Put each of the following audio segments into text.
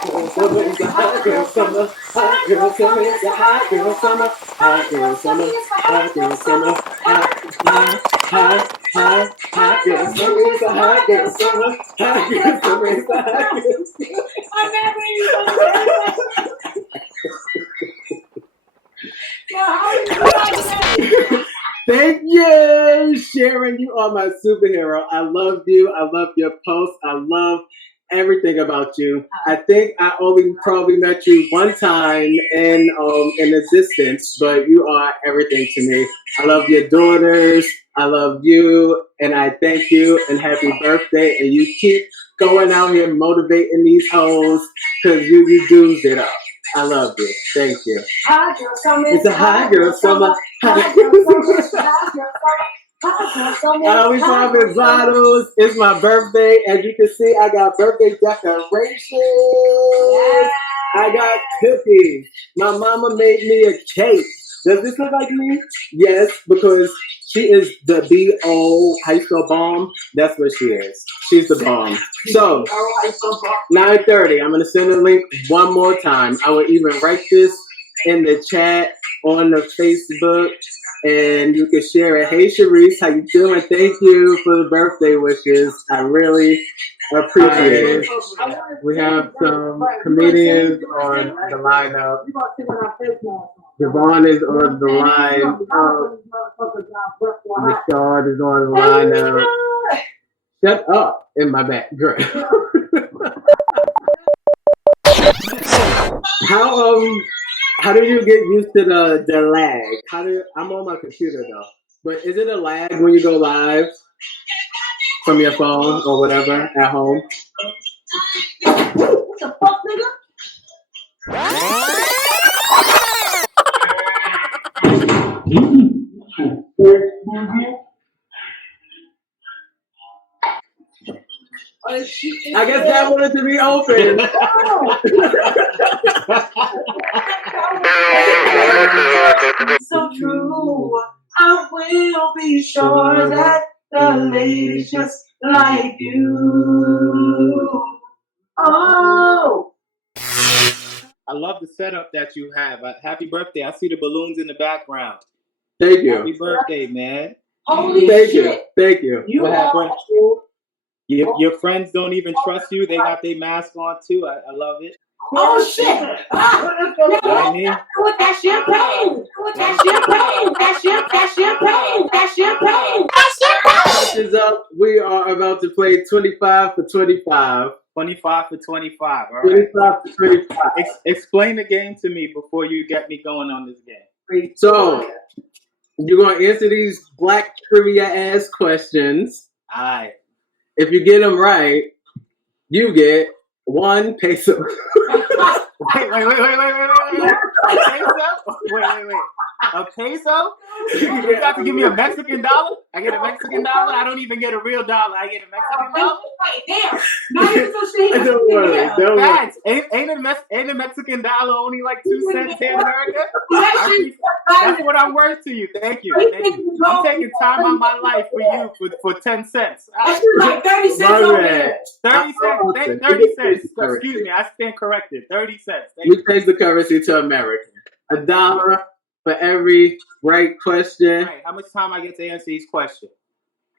Summer is a hot girl summer. Hot girl summer is a hot girl summer. Hot girl summer. Hot girl summer. Hot girl summer is a hot girl summer. Hot girl summer is a hot girl summer. I'm never even. Thank you, Sharon. You are my superhero. I love you. I love your posts. I love everything about you. I think I only probably met you one time in existence, but you are everything to me. I love your daughters. I love you, and I thank you, and happy birthday. And you keep going out here motivating these hoes, because you do it up. I love you. Thank you. Hot girl summer. It's a hot girl summer. Hot girl summer. I always have in bottles. It's my birthday. As you can see, I got birthday decorations. Yes. I got cookies. My mama made me a cake. Does this look like me? Yes, because she is the B.O. high school bomb. That's what she is. She's the bomb. So, 9:30. I'm going to send a link one more time. I will even write this in the chat on the Facebook, and you can share it. Hey, Sharice, how you doing? Thank you for the birthday wishes. I really appreciate it. We have some comedians on the lineup. Jevon is on the line. Rashad is on the lineup. Shut up in my back. Great. How do you get used to the lag? I'm on my computer though, but is it a lag when you go live from your phone or whatever at home? What the fuck, nigga? I guess that wanted to be open. So true. I will be sure that the ladies just like you. Oh. I love the setup that you have. Happy birthday. I see the balloons in the background. Thank you. Happy birthday, man. Holy shit. Thank you. What happened? Your friends don't even trust you. They got their mask on too. I love it. Oh shit! With that champagne! With that champagne! That champagne! Is up. We are about to play 25 for 25. 25 for 25. All right. 25 for 25. Explain the game to me before you get me going on this game. So, you're going to answer these black trivia ass questions. All right. If you get them right, you get 1 peso. Wait. A peso? Wait. A peso? You got to give me a Mexican dollar? I get a Mexican dollar? I don't even get a real dollar. I get a Mexican dollar? Wait, damn. Not even so shady. Don't worry. Ain't a Mexican dollar only like 2 cents here in America? That's what I'm worth to you. Thank you. I'm taking time out of my life for you for 10 cents. That's like 30 cents over here. 30 cents. 30 cents. Excuse me. I stand corrected. 30 cents. We change the currency to American. $1 for every right question. Right. How much time I get to answer each question?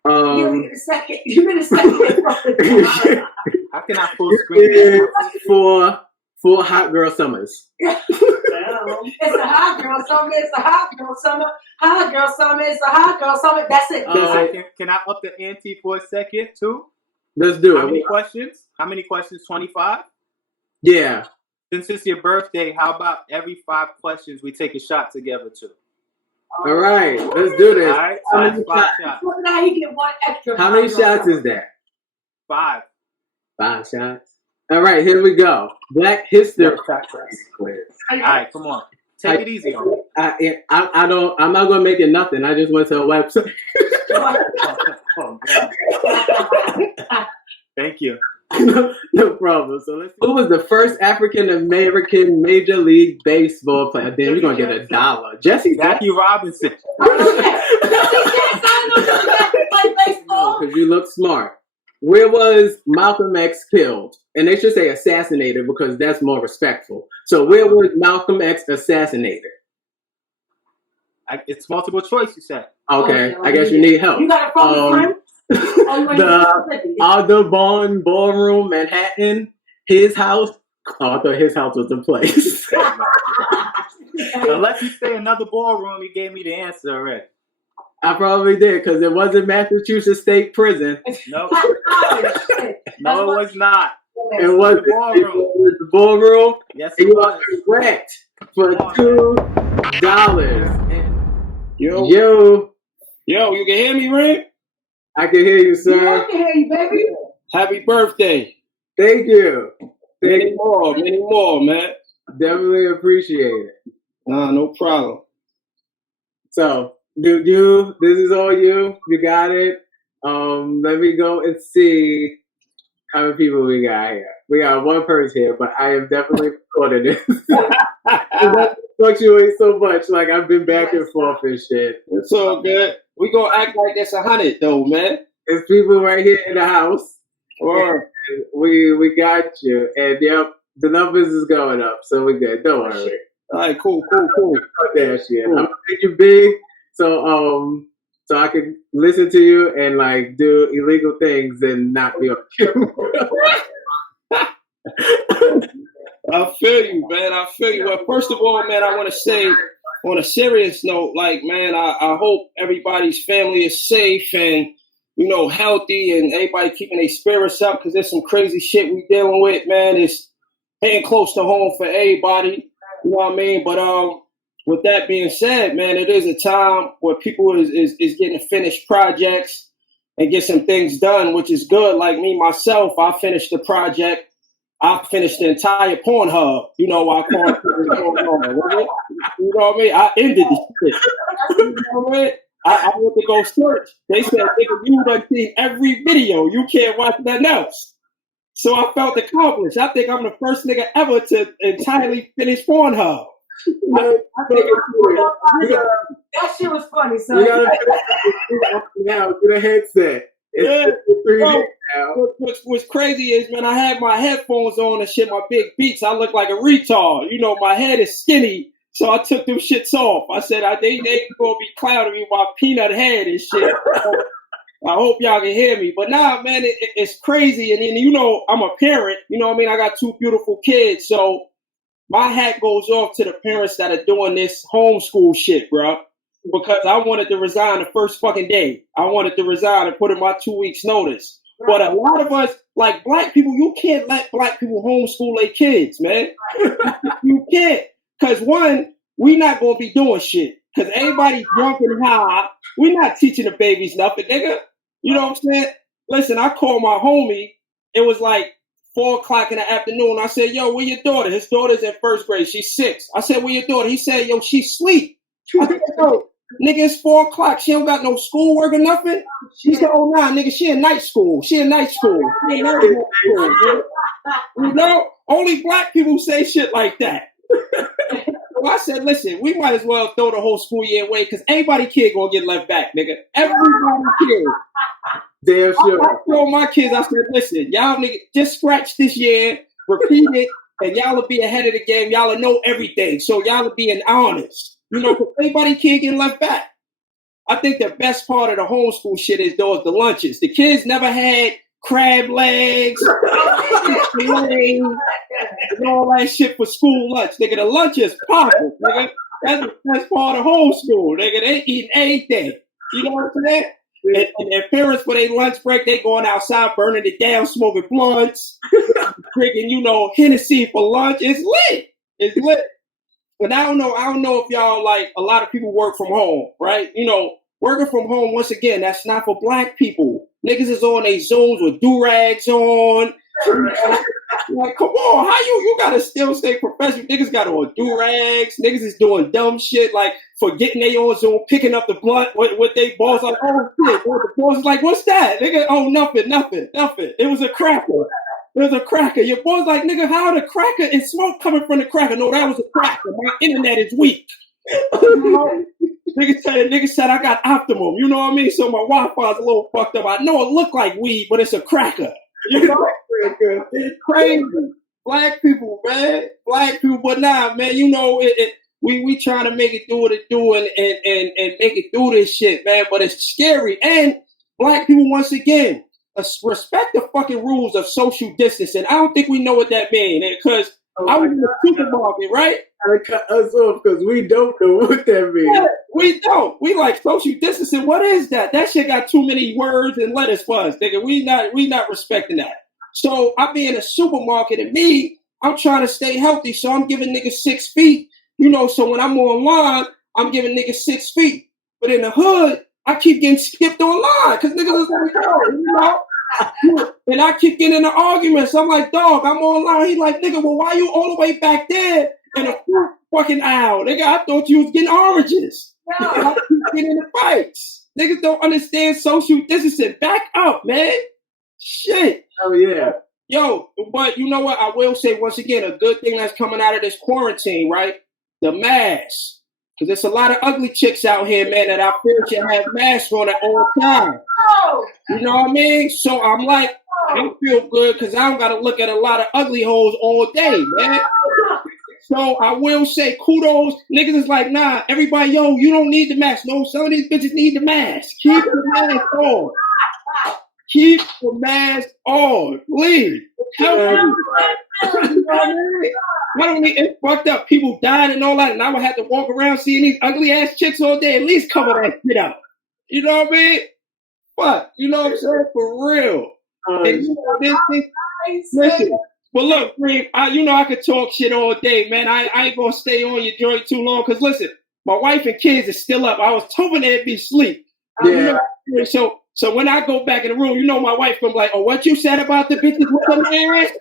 You get a second. You get a second. How can I full screen? For hot girl summers. It's a hot girl summer. It's a hot girl summer. Hot girl summer. It's a hot girl summer. That's it. Can I up the ante for a second too? Let's do it. How many questions? 25? Yeah. Since it's your birthday, how about every 5 questions we take a shot together too? All right, let's do this. All right, so that's 5 shots. Now you get 1 extra. How many shots is that? 5. 5 shots. All right, here we go. Black History. All right, come on. Take it easy on me. I'm not gonna make it nothing. I just went to a website. Oh, God. Thank you. No problem. So who was the first African American Major League Baseball player? Damn, you're gonna get $1. Jackie Robinson. No, because you look smart. Where was Malcolm X killed? And they should say assassinated because that's more respectful. So where was Malcolm X assassinated? It's multiple choice, you said. Okay, I guess you need help. You got a phone The Audubon Ballroom, Manhattan, his house. Oh, I thought his house was the place. Unless you say another ballroom, you gave me the answer already. I probably did because it wasn't Massachusetts State Prison. No, no, it was not. It was the ballroom. It was the ballroom. Yes, it was. Correct for $2. Yo, you can hear me, Ray? I can hear you, sir. I can hear you, baby. Happy birthday. Thank you. Many more, man. Definitely appreciate it. Nah, no problem. So, this is all you. You got it. Let me go and see how many people we got here. We got one person here, but I am definitely recording this. It fluctuates so much. Like, I've been back and forth and shit. It's all good. We gonna act like it's 100 though, man. There's people right here in the house. Or We got you. And yep, the numbers is going up, so we're good. Don't worry. all right, cool. That shit. I'm gonna make you big, so I can listen to you and like do illegal things and not be on camera. I feel you, man. I feel you. Well, first of all, man, I want to say on a serious note, like, man, I hope everybody's family is safe and, you know, healthy and everybody keeping their spirits up because there's some crazy shit we dealing with, man. It's hitting close to home for everybody. You know what I mean? But with that being said, man, it is a time where people is getting to finish projects and get some things done, which is good. Like me, myself, I finished the project. I finished the entire Pornhub. You know why I call it Pornhub. You know what I mean? I ended the shit. You know what I mean? I went to go search. They said, nigga, you done seen every video. You can't watch nothing else. So I felt accomplished. I think I'm the first nigga ever to entirely finish Pornhub. That shit was funny, son. You gotta now get a headset. It's 3D now. What's crazy is, man, I had my headphones on and shit, my big beats. I look like a retard. You know, my head is skinny, so I took them shits off. I said, they gonna be clowning me with my peanut head and shit. I hope y'all can hear me. But nah, man, it's crazy. And then, you know, I'm a parent. You know what I mean? I got 2 beautiful kids. So my hat goes off to the parents that are doing this homeschool shit, bro. Because I wanted to resign the first fucking day. I wanted to resign and put in my 2 weeks notice. But a lot of us, like black people, you can't let black people homeschool their kids, man. You can't. Because one, we not going to be doing shit. Because everybody's drunk and high. We're not teaching the babies nothing, nigga. You know what I'm saying? Listen, I called my homie. It was like 4 o'clock in the afternoon. I said, yo, where your daughter? His daughter's in 1st grade. She's 6. I said, where your daughter? He said, yo, she's asleep. I said, yo, nigga, it's 4 o'clock. She don't got no schoolwork or nothing. She said, oh, nah, nigga, she in night school. She in night school. You know, only black people say shit like that. So I said, listen, we might as well throw the whole school year away because everybody kid gonna get left back, nigga. Everybody kid. Damn sure. I told my kids, I said, listen, y'all nigga, just scratch this year, repeat it, and y'all will be ahead of the game. Y'all will know everything. So y'all will be in honors. You know, because everybody kid getting left back. I think the best part of the homeschool shit is the lunches. The kids never had crab legs, and all that shit for school lunch. Nigga, the lunch is popping, nigga. That's part of homeschool, nigga. They eat anything. You know what I'm saying? And their parents, for their lunch break, they going outside burning it down, smoking blunts, drinking, you know, Hennessy for lunch. It's lit. It's lit. But I don't know if y'all, like, a lot of people work from home, right? You know, working from home, once again, that's not for black people. Niggas is on their Zooms with do-rags on. Like, come on, how you gotta still stay professional? Niggas got on do-rags. Niggas is doing dumb shit, like forgetting they on Zoom, picking up the blunt with they boss, like, oh shit. The boss is like, what's that? Nigga, oh, nothing. It was a cracker. Your boy's like, nigga, how the cracker is smoke coming from the cracker? No, that was a cracker. My internet is weak. You know? Nigga said I got Optimum. You know what I mean? So my Wi-Fi's a little fucked up. I know it look like weed, but it's a cracker. You know? It's crazy. Black people, man. Black people. But nah, man, you know, we trying to make it do what it do and make it do this shit, man. But it's scary. And black people, once again, respect the fucking rules of social distancing. I don't think we know what that means. Because I was in the supermarket, right? Gotta cut us off because we don't know what that means. Yeah, we don't. We like social distancing. What is that? That shit got too many words and letters for us, nigga. We not respecting that. So I be in a supermarket and I'm trying to stay healthy. So I'm giving niggas 6 feet. You know, so when I'm online, I'm giving niggas 6 feet. But in the hood, I keep getting skipped online because niggas is like, you know. And I keep getting into arguments. I'm like, dog, I'm online. He like, nigga, well, why you all the way back there in a fucking aisle? Nigga, I thought you was getting oranges. I keep getting into fights. Niggas don't understand social distancing. Back up, man. Shit. Oh, yeah. Yo, but you know what? I will say once again, a good thing that's coming out of this quarantine, right? The mask. Because there's a lot of ugly chicks out here, man, that I feel should have masks on at all times. You know what I mean? So I'm like, I feel good because I don't got to look at a lot of ugly hoes all day, man. So I will say kudos. Niggas is like, nah, everybody, yo, you don't need the mask. No, some of these bitches need the mask. Keep the mask on. Keep the mask on, please. Help me. Not only it's fucked up, people died and all that, and I would have to walk around seeing these ugly ass chicks all day. At least cover that shit up. You know what I mean? But you know what I'm saying? For real. And you know, listen. But look, Reem, you know I could talk shit all day, man. I ain't gonna stay on your joint too long. Cause listen, my wife and kids are still up. I was hoping they'd be asleep. Yeah. You know, so when I go back in the room, you know my wife gonna be like, oh, what you said about the bitches with the mask?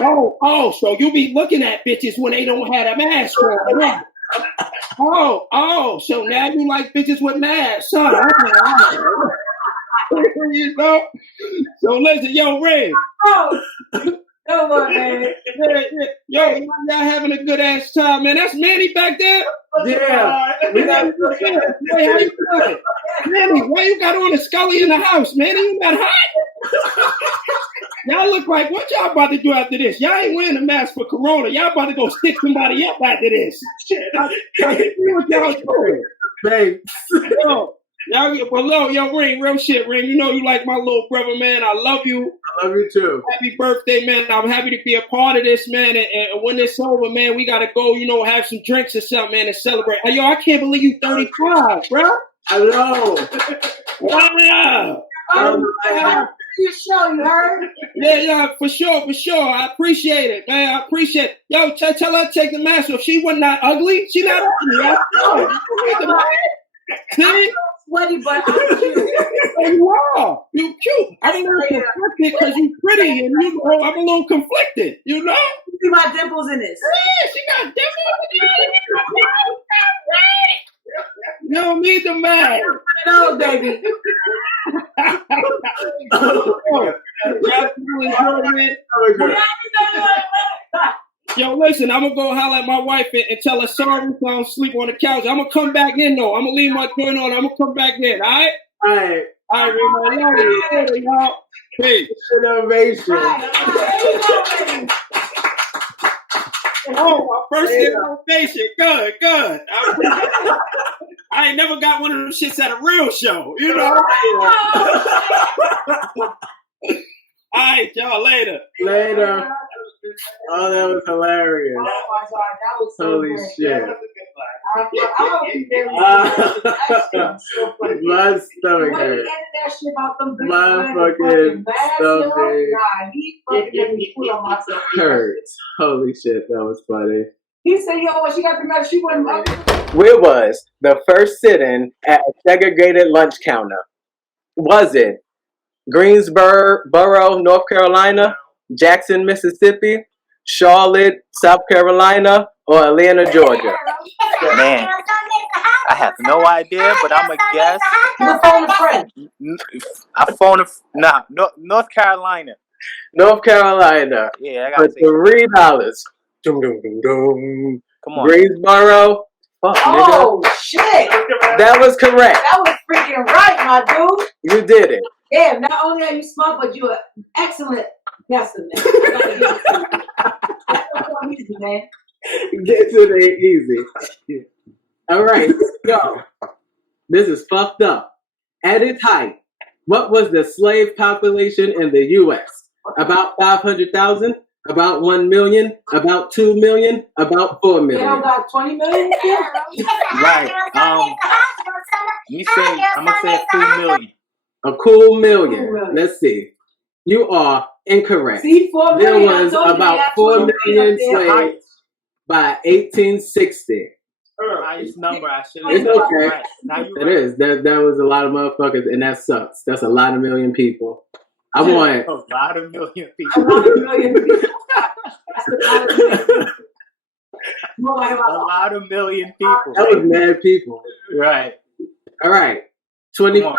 Oh, so you be looking at bitches when they don't have a mask on. So now you like bitches with masks, huh? You know? So listen, yo, Ray. Come on, man. Yo, y'all having a good ass time, man. That's Manny back there? Yeah. We got Hey, how you doing? Manny, why you got on a Scully in the house, Manny? You not hot? Y'all look like, what y'all about to do after this? Y'all ain't wearing a mask for Corona. Y'all about to go stick somebody up after this. What y'all doing? Thanks. Yo, Ring, real shit, Ring. You know you like my little brother, man. I love you. I love you too. Happy birthday, man. I'm happy to be a part of this, man. And when it's over, man, we got to go, you know, have some drinks or something, man, and celebrate. Yo, I can't believe you 35, bro. I know. Wow. You show, you heard? Yeah, for sure. I appreciate it, man. I appreciate it. Yo, tell her to take the mask off. She was not ugly. She not ugly. See? Sweaty, but I'm cute. You are. You cute. I'm a little conflicted because you pretty, and you know I'm a little conflicted. You know? You see my dimples in this? Yeah, she got dimples. You don't need the mask. No, baby. Yo, listen, I'm going to go holler at my wife and tell her sorry so I don't sleep on the couch. I'm going to come back in, though. I'm going to leave my joint on. I'm going to come back in, all right? All right. All right, man. Y'all. Peace. Innovation. Oh, my first innovation. Good. I ain't never got one of them shits at a real show, you know? All right, y'all, later. Later. Oh, that was hilarious. Oh my God, that was so Holy great. shit. My stomach hurt. My fucking stomach hurts. Holy shit, that was funny. He said, yo, when she got the mask, she wasn't ugly. Where was the first sit-in at a segregated lunch counter? Was it Greensboro, North Carolina, Jackson, Mississippi, Charlotte, South Carolina, or Atlanta, Georgia? Man, I have no idea, but I'm going to guess. You phone a friend. I phone North Carolina. North Carolina. Yeah, I for got $3. Dum, dum, dum, dum. Come on. Greensboro, Fuck, Oh, nigga. shit. That was correct. That was freaking right, my dude. You did it. Yeah, not only are you smart, but you're an excellent guesser, man. That's so easy, man. Get to the easy. All right, go. This is fucked up. At its height, what was the slave population in the U.S.? About 500,000? About 1 million? About 2 million? About 4 They million? don't got 20 million here? Right. I'm gonna say a cool million. A cool million. Let's see. You are incorrect. See, 4 There million. was about 4 million slaves by 1860. Highest number I should have. It's okay. Right. Now you It is. That was a lot of motherfuckers, and that sucks. That's a lot of million people. I want a lot of million A people. lot of million people. That's a lot of million people. More like A about lot of million people. that was mad people. Right. All right, 25.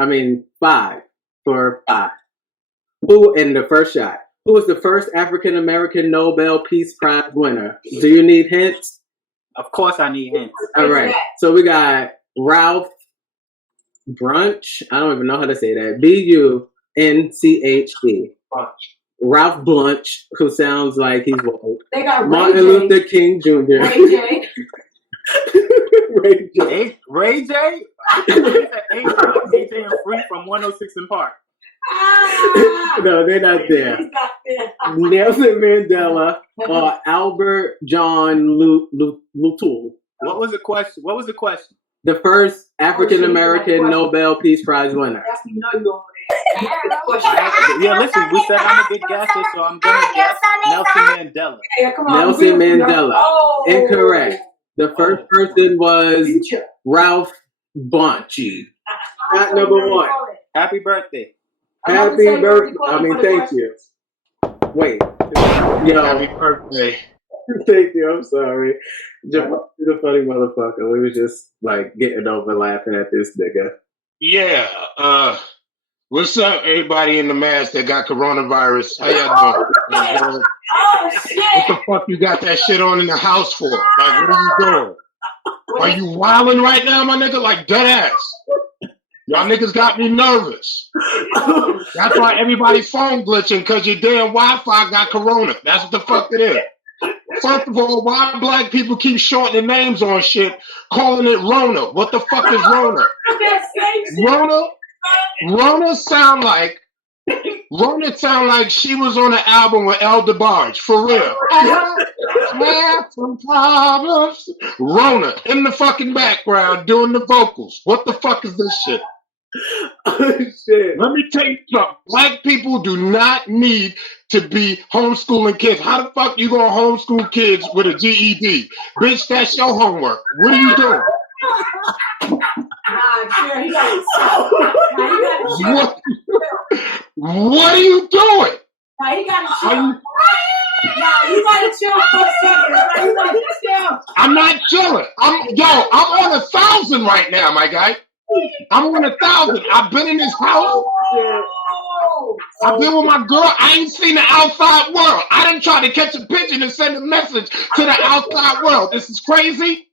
I mean 5 for 5. Who in the first shot? Who was the first African American Nobel Peace Prize winner? Do you need hints? Of course I need hints. All right. So we got Ralph Brunch. I don't even know how to say that. Bunchd. Ralph Bunch, who sounds like he's white. They got Martin Luther King Jr. Ray J. Ray J. Ray J? AJ and Free from 106 in Park. Ah, No, they're not there. he's not there. Nelson Mandela or Albert John Lutul. What was the question? The first African American Nobel Peace Prize winner. That's you know you over there. Yeah, listen, we said I'm a good guesser, so I'm gonna guess Nelson Mandela. Yeah, come on. Nelson Mandela. Oh. Incorrect. The first person was Future. Ralph Bunchy. Shot number 1. Happy birthday. Happy birthday. I mean, thank you. Wait. Yo. Happy birthday. Thank you. I'm sorry. Jevon is a funny motherfucker. We were just like getting over laughing at this nigga. Yeah. What's up, everybody in the mask that got coronavirus? How y'all doing? Oh, shit. What the fuck you got that shit on in the house for? Like, what are you doing? Are you wilding right now, my nigga? Like, dead ass. Y'all niggas got me nervous. That's why everybody's phone glitching, because your damn Wi-Fi got corona. That's what the fuck it is. First of all, why black people keep shortening names on shit, calling it Rona? What the fuck is Rona? Rona sound like she was on an album with El DeBarge, for real. Have some problems. Rona in the fucking background doing the vocals. What the fuck is this shit? Oh, shit. Let me tell you something. Black people do not need to be homeschooling kids. How the fuck you gonna homeschool kids with a GED? Bitch, that's your homework. What are you doing? What are you doing? Nah, he got to chill. Nah, you got to chill for a second. Nah, you got to chill. I'm not chilling. I'm on 1,000 right now, my guy. I'm on 1,000. I've been in this house. I've been with my girl. I ain't seen the outside world. I didn't try to catch a pigeon and send a message to the outside world. This is crazy.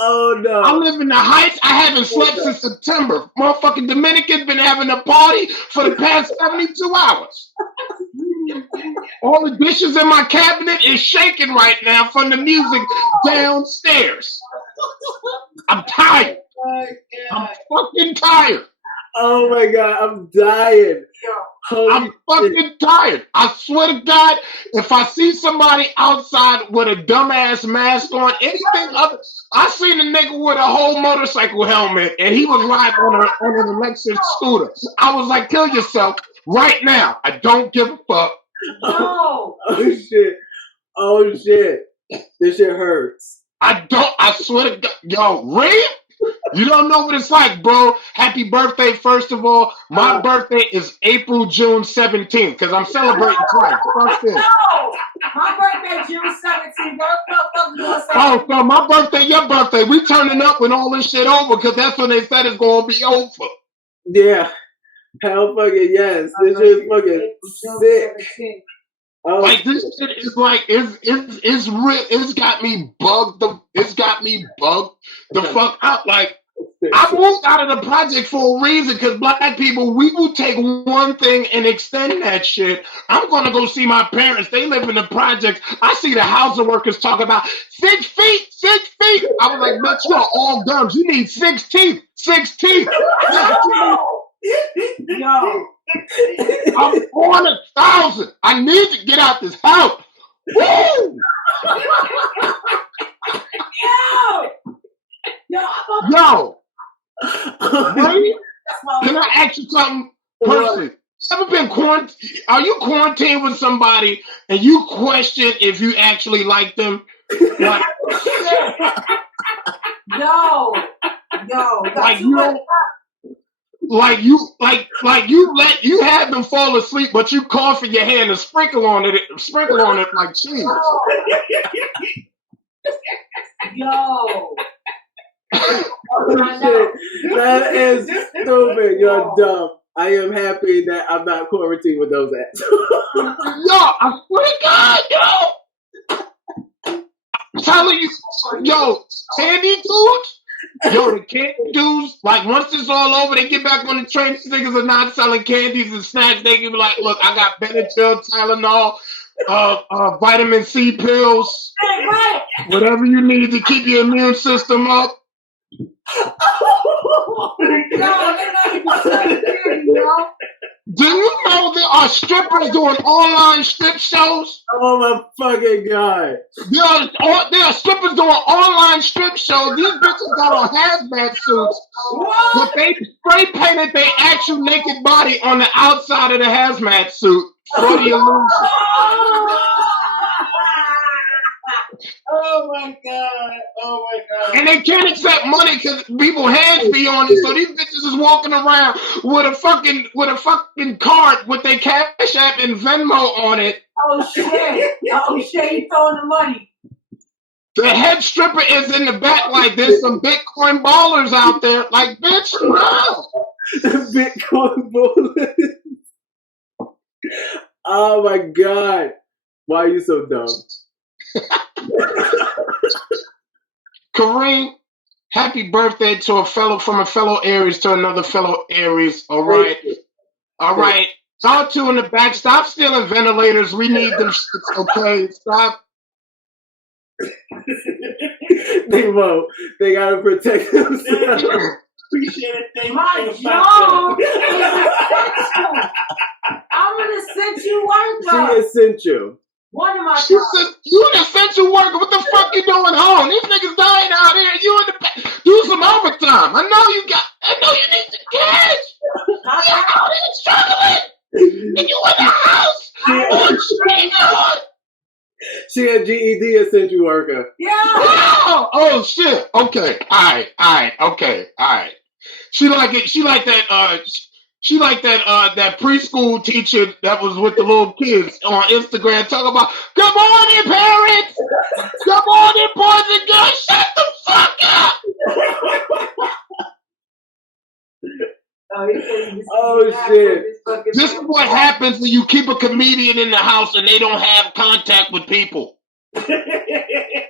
Oh, no. I live in the Heights. I haven't slept since September. Motherfucking Dominicans been having a party for the past 72 hours. All the dishes in my cabinet is shaking right now from the music downstairs. I'm tired. I'm fucking tired. Oh my God, I'm dying. I'm fucking tired. I swear to God, if I see somebody outside with a dumbass mask on, anything other, I seen a nigga with a whole motorcycle helmet and he was riding on an electric scooter. I was like, kill yourself right now. I don't give a fuck. No. Oh shit. Oh shit. This shit hurts. I swear to God. Yo, Ray? You don't know what it's like, bro. Happy birthday, first of all. My birthday is June 17th, because I'm celebrating twice. Fuck this. No. My birthday, June 17th. Oh, so my birthday, your birthday. We turning up when all this shit over, because that's when they said it's going to be over. Yeah. Hell fucking yes. This shit is fucking sick. Like this shit is like it's real. It's got me bugged. The fuck out. Like I moved out of the project for a reason because black people, we will take one thing and extend that shit. I'm gonna go see my parents. They live in the projects. I see the housing workers talk about 6 feet, 6 feet. I was like, bitch, you're all guns. You need 6 teeth, 6 teeth. Yo. I'm on 1,000. I need to get out this house. Woo! Yo. Right? Can I ask you something personally? Ever been quarantined? Are you quarantined with somebody and you question if you actually like them? Like, Yo. Like you don't. Like you had them fall asleep, but you cough in your hand and sprinkle on it like cheese. Yo. Oh, shit. That is stupid. You're dumb. I am happy that I'm not quarantined with those apps. Yo, I swear to God, yo. I'm telling you, yo, candy dudes. Yo, the candy dudes, like once it's all over, they get back on the train. These niggas are not selling candies and snacks. They can be like, look, I got Benadryl, Tylenol, vitamin C pills, whatever you need to keep your immune system up. Do you know there are strippers doing online strip shows? Oh my fucking God. There are strippers doing online strip shows. These bitches got on hazmat suits, but they spray painted their actual naked body on the outside of the hazmat suit for the illusion. Oh my God. And they can't accept money because people hands be on it. So these bitches is walking around with a fucking card with their Cash App and Venmo on it. Oh shit, you throwing the money. The head stripper is in the back like there's some Bitcoin ballers out there. Like, bitch, no. Bitcoin ballers. Oh my God. Why are you so dumb? Kareem, happy birthday to a fellow Aries to another fellow Aries. All right. Y'all two in the back, stop stealing ventilators. We need them shits, okay? Stop. They won't. They gotta protect themselves. Appreciate it. Thank you. I'm an essential worker. She essential. One of my She said, you an essential worker. What the fuck you doing home? These niggas dying out here. You in the back. Do some overtime. I know you need the cash. You're out here struggling. And you in the house. She a GED essential worker. Yeah. Oh shit. Okay. All right. She like it. She like that preschool teacher that was with the little kids on Instagram talking about, good morning, parents. Good morning, boys and girls. Shut the fuck up. Oh shit. This is what happens when you keep a comedian in the house and they don't have contact with people.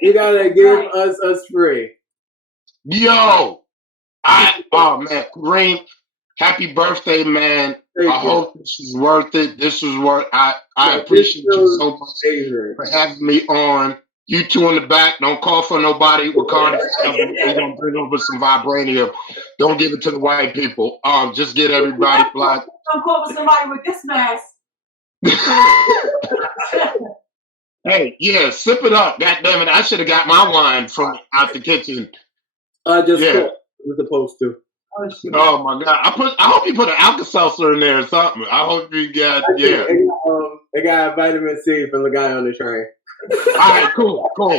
You gotta give us free. Yo. Oh man, Kareem, happy birthday, man. I hope this is worth it. I appreciate you so much for having me on. You two in the back, don't call for nobody. We're gonna bring over some vibranium. Don't give it to the white people. Just get everybody black. Don't call for somebody with this mask. Hey, yeah, sip it up. God damn it. I should have got my wine from out the kitchen. We're supposed to. Oh my God! I hope you put an Alka-Seltzer in there or something. I hope you got They got vitamin C from the guy on the train. All right, cool. All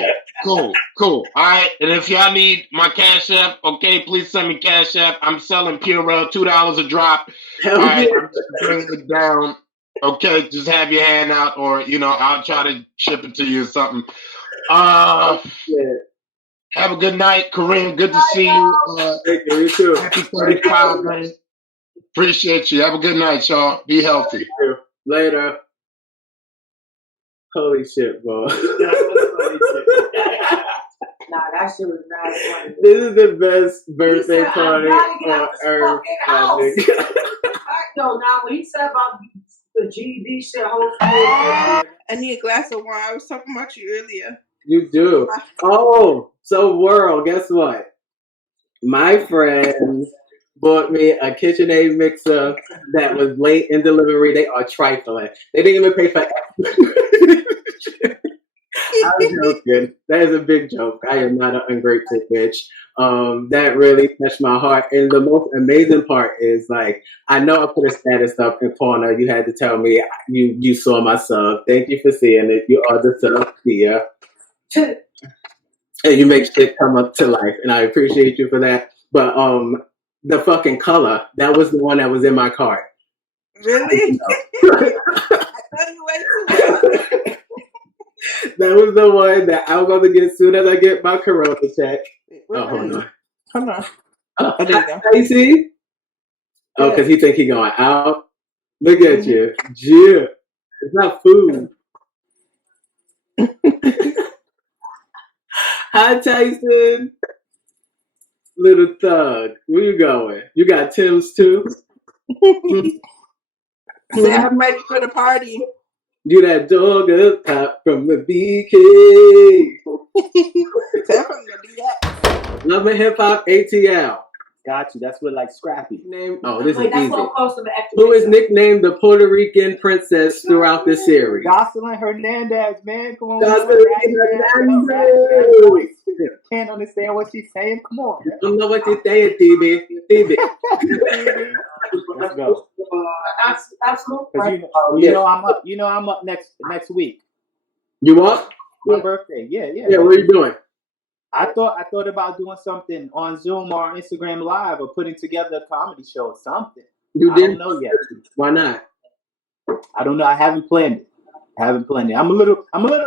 right, and if y'all need my Cash App, okay, please send me Cash App. I'm selling Purell, $2 a drop. Hell all right, yeah. I'm just bringing it down. Okay, just have your hand out, or I'll try to ship it to you or something. Have a good night, Kareem. Good to see you. Thank you. You too. Happy 35, man. Appreciate you. Have a good night, y'all. Be healthy. Later. Holy shit, bro. Nah, that shit was mad funny. This is the best birthday said, party I gotta get on out this earth. fucking house. Yo, now when he said about the GED shit, whole I need a glass of wine. I was talking about you earlier. You do. Oh, so world, guess what? My friend bought me a KitchenAid mixer that was late in delivery. They are trifling. They didn't even pay for it. I'm joking. That is a big joke. I am not an ungrateful bitch. That really touched my heart. And the most amazing part is, like, I know I put a status up in corner. You had to tell me you saw my sub. Thank you for seeing it. You are the sub here. And you make shit come up to life. And I appreciate you for that. But the fucking color, that was the one that was in my cart. Really? I thought you way too well. That was the one that I'm going to get as soon as I get my Corona check. Hold on. Hold on. Oh, there you go. you see? Oh, because he think he going out. Look at you. Yeah. It's not food. Hi, Tyson. Little thug. Where you going? You got Tim's too? Say I'm ready for the party. You that dog up top from the BK. Say from the BX. Love and Hip Hop ATL. Got you. That's what like Scrappy. Oh, this Wait, is that's easy. what cost him an extra. Who is nicknamed the Puerto Rican princess throughout the series? Jocelyn Hernandez, man. Come on. Jocelyn Hernandez. Can't understand what she's saying. Come on, man. I don't know what you're saying, TV. Let's go. Absolutely. You know I'm up. You know I'm up next week. You up? My birthday. Yeah. Yeah. What are you doing? I thought about doing something on Zoom or Instagram Live or putting together a comedy show or something. You I did? don't know yet. Why not? I don't know. I haven't planned it. I'm a little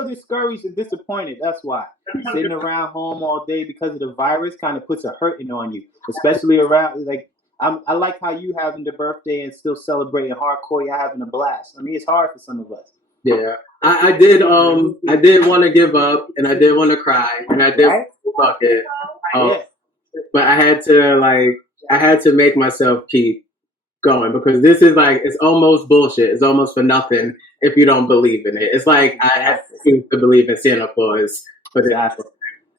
discouraged and disappointed. That's why. Sitting around home all day because of the virus kind of puts a hurting on you, especially around like I like how you having the birthday and still celebrating hardcore. You're having a blast. I mean, it's hard for some of us. Yeah, I did want to give up and I did want to cry and I did fuck it. But I had to make myself keep going because this is like, it's almost bullshit. It's almost for nothing if you don't believe in it. It's like I have to believe in Santa Claus for that.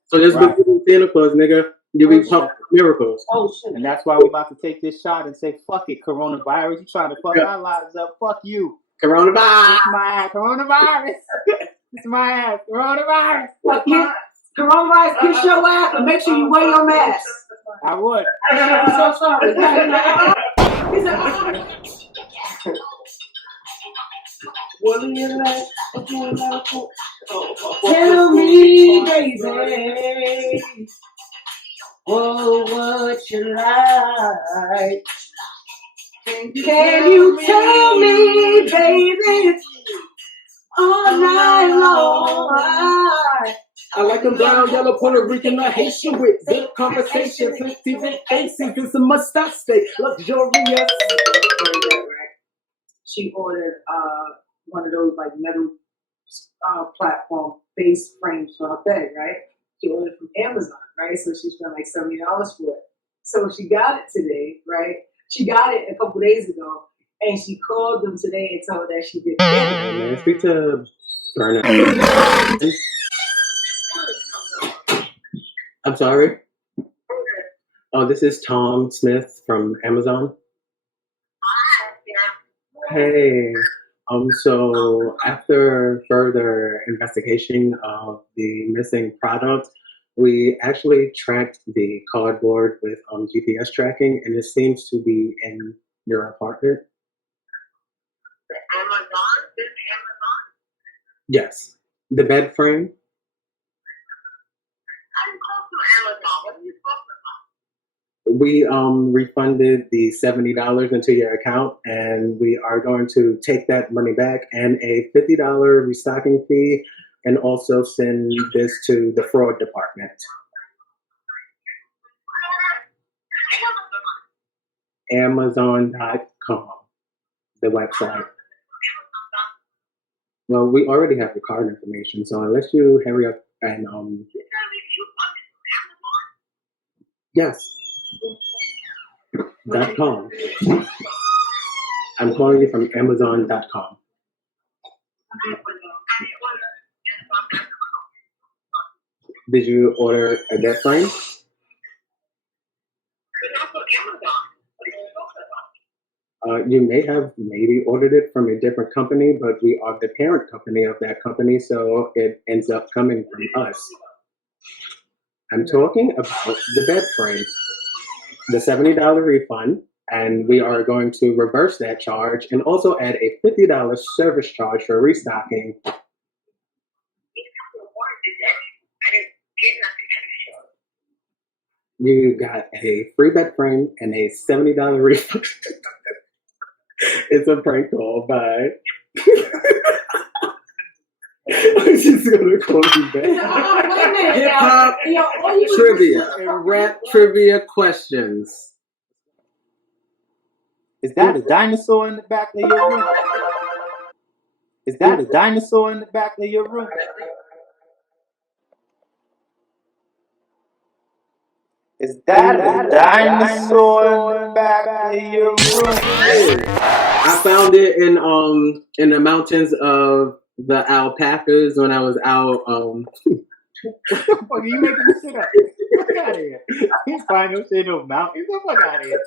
So just believe in Santa Claus, nigga. You be pumping miracles. Oh shit. And that's why we're about to take this shot and say, fuck it, coronavirus. You trying to fuck our lives up. Fuck you. Coronavirus. It's my ass. Coronavirus. It's my ass. Coronavirus. Coronavirus, kiss your ass and make sure you wear your mask. I would. I'm so sorry. Tell me, baby, what you like. Can you tell me, baby, all night long? I like them brown, yellow, Puerto Rican, or Haitian with good conversation, plenty with faces, and some mustache stay luxurious. She ordered one of those like metal platform base frames for her bed, right? She ordered from Amazon, right? So she spent like $70 for it. So she got it today, right? She got it a couple days ago, and she called them today and told that she did. Man, speak to Burner. I'm sorry. Oh, this is Tom Smith from Amazon. Hey. So after further investigation of the missing product, we actually tracked the cardboard with GPS tracking, and it seems to be in your apartment. Amazon? This Amazon? Yes. The bed frame. I didn't call to Amazon. What are you talking about? We refunded the $70 into your account, and we are going to take that money back and a $50 restocking fee, and also send this to the fraud department. Amazon.com, the website. Well, we already have the card information, so unless you hurry up and yes, .com. I'm calling you from Amazon.com. Did you order a bed frame? You may have maybe ordered it from a different company, but we are the parent company of that company, so it ends up coming from us. I'm talking about the bed frame, the $70 refund, and we are going to reverse that charge and also add a $50 service charge for restocking. You got a free bed frame and a $70 refund. It's a prank call. Bye. I'm just gonna call you back. Hip hop trivia and rap trivia questions. Is that a dinosaur in the back of your room? Is that a dinosaur in the back of your room? Is that a dinosaur in the back of your room? I found it in the mountains of the alpacas when I was out. What the fuck are you making this shit up? Get out of here. You find no shit in no mountains. Get the fuck out of here.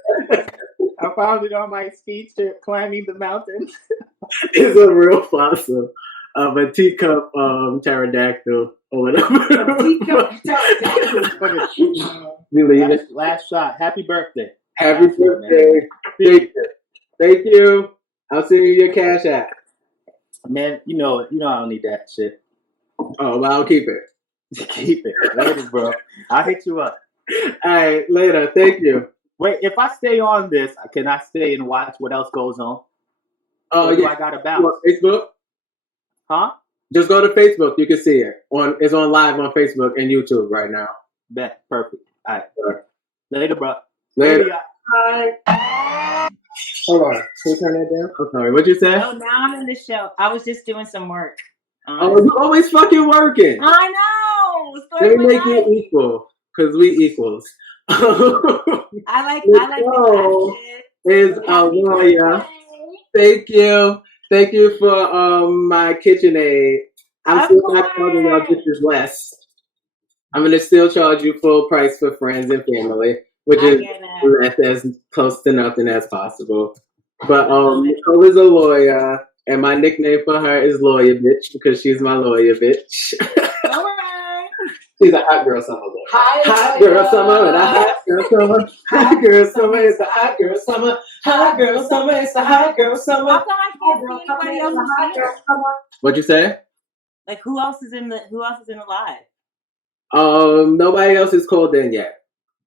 I found it on my ski trip climbing the mountains. It's a real fossil of a teacup pterodactyl or whatever. Teacup pterodactyl. You leave it. Last shot. Happy birthday. Happy birthday. Thank you. I'll send you your cash app. Man, you know I don't need that shit. Oh, well, I'll keep it. Keep it. Later, bro. I'll hit you up. All right, later. Thank you. Wait, if I stay on this, can I stay and watch what else goes on? Oh, yeah. I I got to bounce. Facebook? Huh? Just go to Facebook. You can see it. It's on live on Facebook and YouTube right now. Bet. Perfect. All right. Sure. Later, bro. Later. Bye. Hold on. Can you turn that down? I'm sorry. What'd you say? Oh, now I'm in the show. I was just doing some work. Oh, you always fucking working. I know. Let me make you equal, because we equals. I like the is a lawyer. Thank you for my KitchenAid. I'm still not charging y'all dishes less. I'm gonna still charge you full price for friends and family, which is as close to nothing as possible. But Nicole is a lawyer, and my nickname for her is Lawyer Bitch because she's my lawyer bitch. All right. She's a hot girl summer lawyer. Hot girl summer and a hot girl summer. Hot girl summer is the hot girl summer. Hot girl summer is the hot girl summer. How come I can't see anybody else here? What'd you say? Like who else is in the live? Nobody else is called in yet.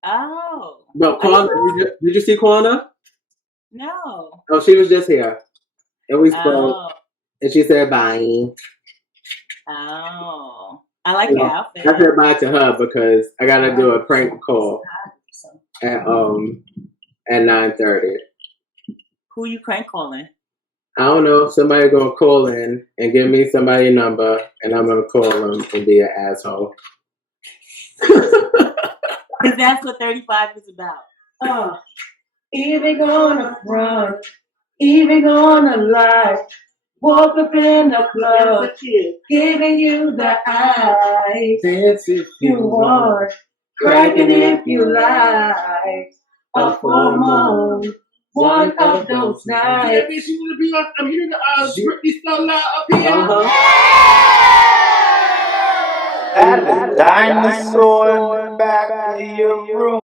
Oh. But Kwana, did you see Kwana? No. Oh, she was just here. And we spoke. And she said bye. Oh. I like your outfit. I said bye to her because I gotta do a prank call at 9:30. Who you prank calling? I don't know. Somebody gonna call in and give me somebody's number, and I'm gonna call them and be an asshole. Because that's what 35 is about. Even gonna front, even gonna lie. Walk up in the club, giving you the eye. Dance if You want, cracking if you like. A full moon, one of those nights. Yeah, bitch, you wanna be on? I'm here to Britney so loud up here. That dinosaur in the back of your room.